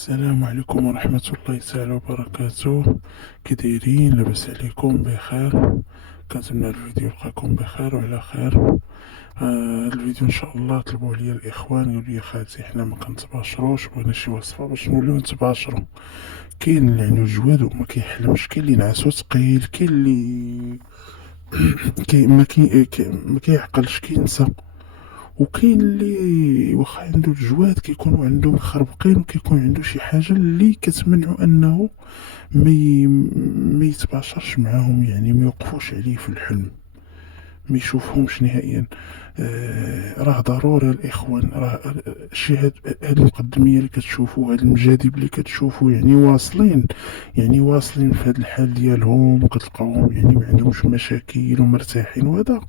السلام عليكم ورحمة الله تعالى وبركاته. كي دايرين؟ لاباس عليكم؟ بخير؟ كنتمنى الفيديو يلقاكم بخير وعلى خير. الفيديو ان شاء الله طلبوا عليا الاخوان، قالوا لي خالتي حنا ما كنتباشروش، بغينا شي وصفه باش نوليو نتباشرو. كاين اللي عنده جواد وما كيحلمش، كاين اللي نعسو ثقيل، كاين اللي ما كيعقلش، كينسى. وكاين اللي واخا عنده الجواد كيكونوا عنده مخربقين، وكيكون عنده شي حاجه اللي كتمنعو انه ما يتباشرش معاهم، يعني ما يوقفوش عليه في الحلم، ما يشوفهمش نهائيا. راه ضروري الاخوان، راه شي هاد المقدميه اللي كتشوفوا، هاد المجادب اللي كتشوفوا، يعني واصلين، يعني واصلين في هاد الحال ديالهم، وكتلقاوهم يعني ما عندهمش مشاكل ومرتاحين، وهذا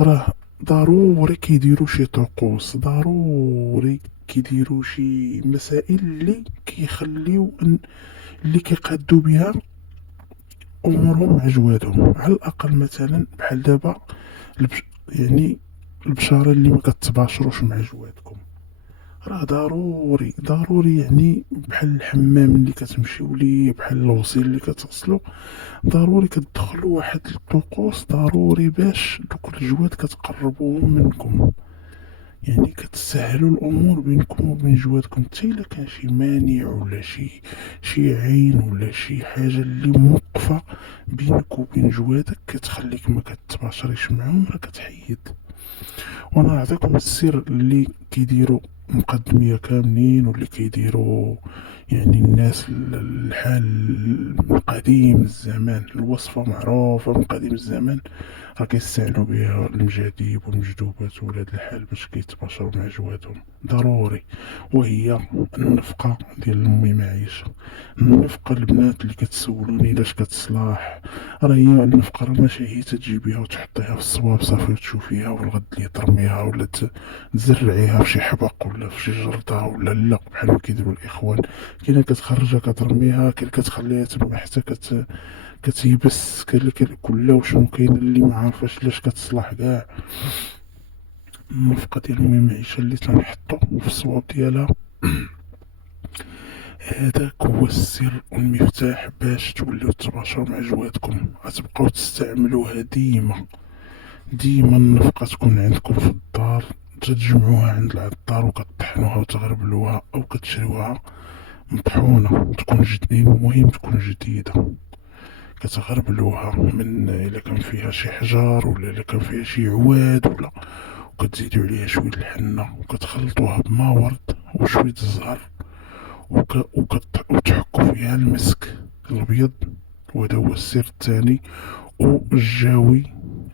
راه ضروري كيديروا شي طقوس، ضروري كيديروا شي مسائل اللي كيخليو اللي كيقادوا بها امورهم مع جوادهم. على الاقل مثلا بحال دابا يعني البشاره اللي ما كتباشروش مع جوادكم، راه ضروري ضروري، يعني بحال الحمام اللي كتمشيو ليه، بحال الغسيل اللي كتغسلو، ضروري كتدخلوا واحد الطقوس ضروري باش دوك الجواد كتقربوهم منكم، يعني كتسهلوا الامور بينكم وبين جوادكم. حتى الا كان شي مانع ولا شي عين ولا شي حاجه اللي موقفه بينك وبين جوادك كتخليك ما كتباشريش معاهم، راه كتحيد. وانا نعطيكم السر اللي كيديروا مقدمية كاملين، واللي كيديروا يعني الناس الحال من قديم الزمان، الوصفة معروفة من قديم الزمان، راه كيستعانوا بها المجاديب والمجدوبات ولاد الحال باش كيتباشروا مع جواتهم. ضروري. وهي النفقة ديال أمي معيشة، النفقة البنات اللي كتسولوني لاش كتصلاح، راه هي النفقة، راه ماشي هي تجيبيها وتحطيها في الصواب صافي وتشوفيها، والغد اللي ترميها ولا تزرعيها في شي حبق ولا في شي جردة ولا لا بحال ما كيديروا الإخوان. كاينة كتخرجها كترميها، كاين كتخليها تما حتى كتيبس، كاين اللي كلا وشنو، كاين اللي ما عارفاش لاش كتصلح كاع. النفقة ديال أمي معيشة اللي تنحطو في الصواب ديالها، هذاك هو السر والمفتاح باش توليو تباشروا مع جواتكم. غتبقاو تستعملوها ديما ديما، النفقة تكون عندكم في الدار، تتجمعوها عند العطار وكطحنوها وتغربلوها، او كتشريوها مطحونة تكون المهم تكون جديدة. كتغربلوها من الا كان فيها شي حجار ولا الا كان فيها شي عواد ولا، وكتزيدوا عليها شوية الحنة وكتخلطوها بما ورد وشوية الزهر، وتحكوا فيها المسك الابيض، وهذا هو السر الثاني. والجاوي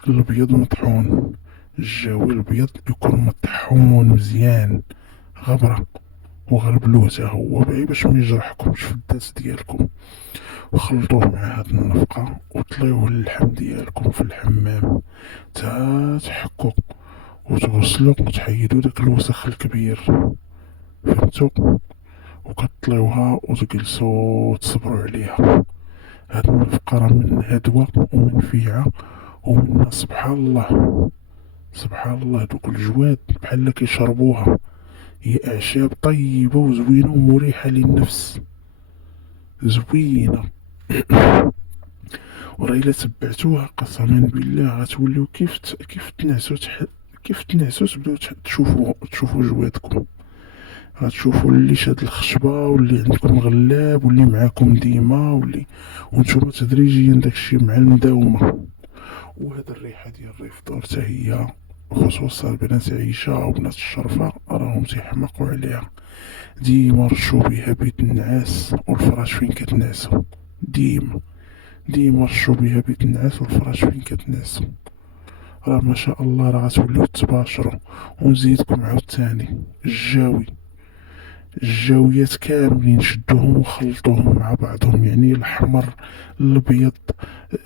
الابيض مطحون، الجاوي الابيض يكون مطحون مزيان غبرة، وغربلوه تا هو باش ما يجرحكمش في الداس ديالكم. وخلطوه مع هاد النفقة وطليوه للحم ديالكم في الحمام تا تحكو وتغسلو وتحيدو داك الوسخ الكبير، فهمتو؟ وكطليوها وتجلسو وتصبروا عليها. هاد النفقة راه من هدوة ومنفيعة، ومن سبحان الله، سبحان الله دوك الجواد بحال كيشربوها. هي أعشاب طيبة وزوينة ومريحة للنفس، زوينة. وراه إلا تبعتوها قسما بالله غتوليو كيف تنعسو تبداو تشوفو جوادكم. غتشوفو اللي شاد الخشبة، واللي عندكم غلاب، واللي معاكم ديما، ونتوما تدريجيا داكشي مع المداومة. وهاد الريحة ديال الريفدور تا هي، خصوصا بنات عيشة وبنات الشرفة، راهم تيحماقو عليها. ديما رشو بيها بيت النعاس والفراش فين كتنعسو، ديما ديما رشو بيها بيت النعاس والفراش فين كتنعسو. راه ما شاء الله راه غتوليو تباشرو. ونزيدكم عاوتاني الجاوي، الجاويات كاملين شدوهم وخلطوهم مع بعضهم، يعني الأحمر، الأبيض،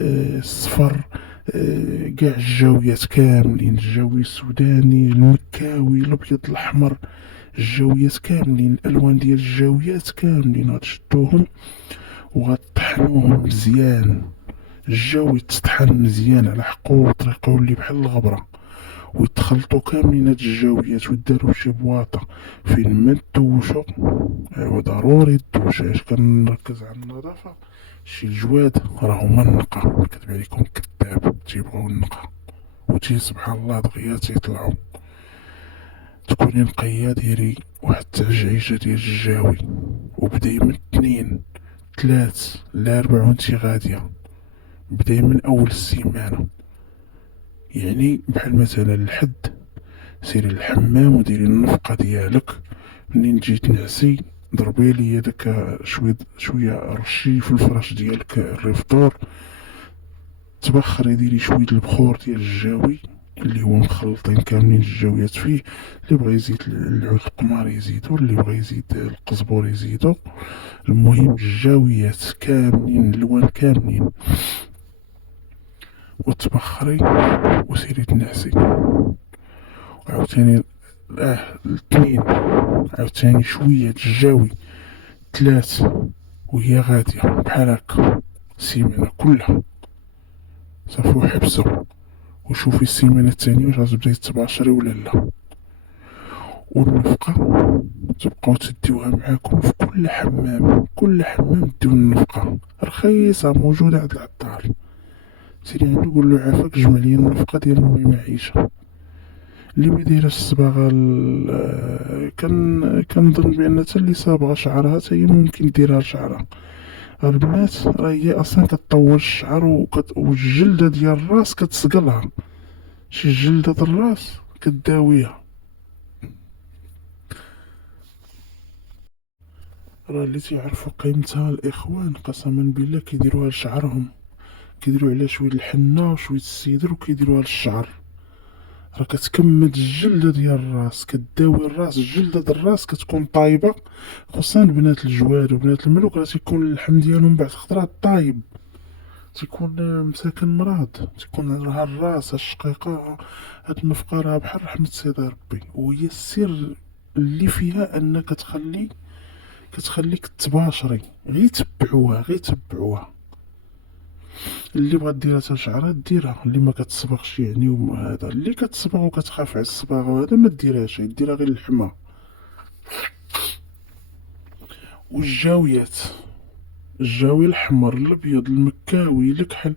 الصفر، قاع الجاويات كاملين، الجاوي السوداني، المكاوي، الأبيض، الأحمر، الجاويات كاملين، الألوان ديال الجاويات كاملين غتشدوهم وغطحنوهم مزيان. الجاوي تطحن مزيان على حقو وطريقو اللي بحال الغبرة، ويتخلطو كاملين هاد الجاويات ويدارو فشي بواطة فين ما دوشو. ايوا ضروري الدوش، علاش كنركز على النظافة؟ شي الجواد راه هما النقا، نكدب عليكم كذاب تيبغيو النقا، سبحان الله دغيا تيطلعو. تكوني نقية ديري واحد التعجعيجة ديال الجاوي، وبداي من تنين تلات لاربع وانتي غادية، بداي من أول السيمانة. يعني بحال مثلا الحد سيري للحمام وديري النفقة ديالك، منين تجي تنعسي ضربي ليا داك شوية رشي في الفراش ديالك الريفطور، تبخري ديري شوية البخور ديال الجاوي اللي هو مخلطين كاملين الجاويات فيه. اللي بغا يزيد العود القمار يزيدو، اللي بغا يزيد القزبور يزيدو. المهم الجاويات كاملين الالوان كاملين، وتبخري وسيري تنعسي. عاوتاني الاثنين، عاوتاني شوية الجاوي تلات، وهي غادية بحال هكا السيمانة كلها. صافي وحبسو وشوفي السيمانة التانية واش غتبداي تباشري ولا لا. والنفقة تبقاو تديوها معاكم في كل حمام، كل حمام ديو النفقة رخيصة موجودة عند العطار. سيري عندو قولو عافاك جمع ليا النفقة ديال المي معيشة. اللي ميديرش الصباغة كنظن بأن تا اللي صابغة شعرها تا هي ممكن ديرها لشعرها. البنات راه هي أصلا كطول الشعر والجلدة ديال الراس كتسقلها، شي جلدة الراس كداويها. راه اللي تيعرفو قيمتها الإخوان قسما بالله كيديروها لشعرهم، كيديرو عليها شوية الحنة وشوية السيدر وكيديروها للشعر. راه كتكمد الجلدة ديال الراس، كداوي الراس، الجلدة ديال الراس كتكون طايبة. خصوصا بنات الجواد وبنات الملوك راه تيكون اللحم ديالهم بعد خطرات طايب، تيكون مساكن مرض، تيكون راه الراس الشقيقة. هاد النفقة راه بحال رحمة سيدي ربي، وهي السر اللي فيها أنك كتخليك تباشري. غير تبعوها غير تبعوها. اللي بغات ديرها تا شعرها ديرها، اللي ما كتصبغش يعني هذا اللي كتصبغ وكتخاف على الصباغه وهذا ما ديرهاش، ديرها غير اللحمه. والجاويات، الجاوي الحمر الابيض المكاوي الكحل،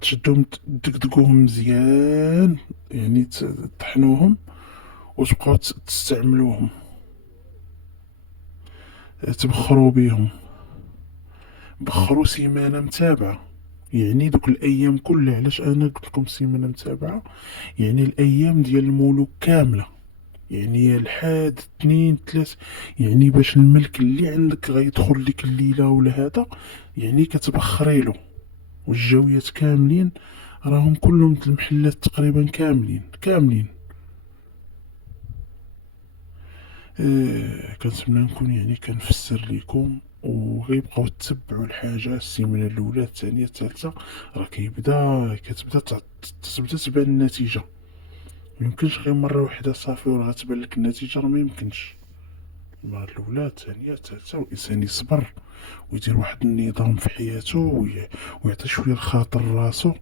تشدهم تدقدقوهم مزيان، يعني تطحنوهم وتبقاو تستعملوهم، تبخروا بيهم. بخروا سيمانه متابعه، يعني دوك الايام كلها. علاش انا قلت لكم سيمانه متابعه؟ يعني الايام ديال المولوك كامله، يعني لحد اثنين تلات، يعني باش الملك اللي عندك غيدخل لك الليله ولا هذا، يعني كتبخريلو. والجاويات كاملين راهم كلهم المحلات تقريبا كاملين. كنتمنى نكون يعني كنفسر ليكم، وغيبقاو تتبعوا الحاجه. السيمانه الاولى الثانيه الثالثه راه كتبدا تبان النتيجه. ميمكنش غير مره واحده صافي وراه غتبان لك النتيجه، راه ميمكنش. المرة الأولى الثانية الثالثة، والإنسان يصبر ويدير واحد النظام في حياته ويعطي شوية الخاطر لراسو.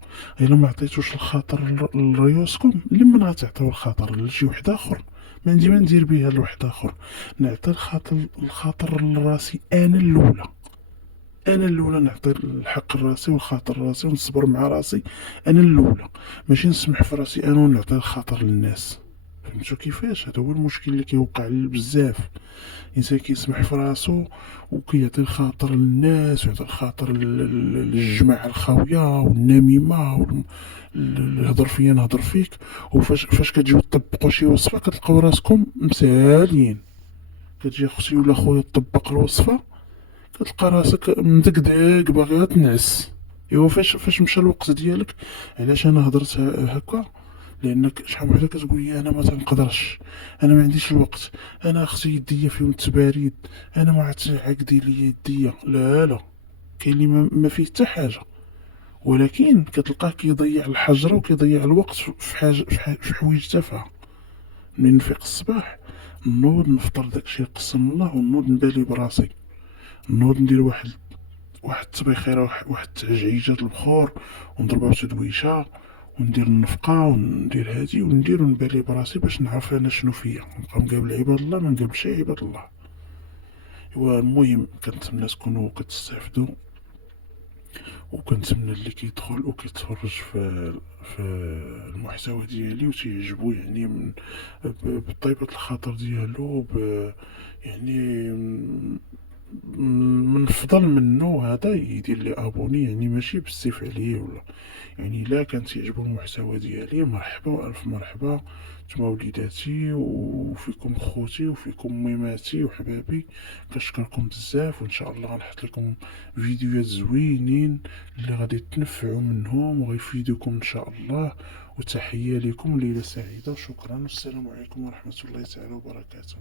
إلا ما عطيتوش الخاطر لريوسكم، لمن غتعطيو الخاطر لشي واحد آخر؟ ما عندي ما ندير بيها لواحد آخر. نعطي الخاطر لراسي أنا الأولى نعطي الحق لراسي والخاطر لراسي ونصبر مع راسي. أنا الأولى، ماشي نسمح في راسي أنا ونعطي الخاطر للناس. فهمتو كيفاش؟ هذا هو المشكل اللي كيوقع بزاف. الانسان كيسمح في راسو وكيعطي الخاطر للناس ويعطي الخاطر للجماعه الخاويه والنميمه الهضر فيا نهضر فيك. وفاش كتجيو تطبقوا شي وصفه كتلقاو راسكم مسالين. كتجي اختي ولا خويا تطبق الوصفه كتلقى راسك مدقدق باغي تنعس. ايوا فاش مشى الوقت ديالك؟ علاش انا هضرت هكا؟ لانك شحال من وحده كتقول لي انا ما تنقدرش، انا ما عنديش الوقت، انا اختي يديا فيهم التباريد، انا ما عرفتش عقدي لي يديا. لا كاين اللي ما فيه حتى حاجه، ولكن كتلقاه كيضيع الحجره وكيضيع الوقت في حاجه في حوايج تافهه. منين نفيق الصباح نوض نفطر داكشي قسم الله ونوض نبالي براسي، نوض ندير واحد الطبيخيره، واحد التعجيجات البخور ونضربها بتدويشه وندير النفقة وندير هادي وندير ونبالي براسي باش نعرف انا شنو فيا، نبقى مقابل عباد الله ما نقابلش عباد الله. ايوا المهم كنتمنى تكونوا كتستافدوا، وكنتمنى اللي كيدخل وكيتفرج في المحتوى ديالي وتيعجبو يعني بطيبة الخاطر ديالو يعني من فضل منه هذا يدير لي ابوني، يعني ماشي بالسيف عليا ولا، يعني لا كان تعجبو المحتوى ديالي مرحبا والف مرحبا. نتوما وليداتي وفيكم خوتي وفيكم ميماتي وحبابي، كنشكركم بزاف، وان شاء الله غنحط لكم فيديوهات زوينين اللي غادي تنفعوا منهم وغيفيدوكم ان شاء الله. وتحية لكم، ليلة سعيدة وشكرا، والسلام عليكم ورحمة الله تعالى وبركاته.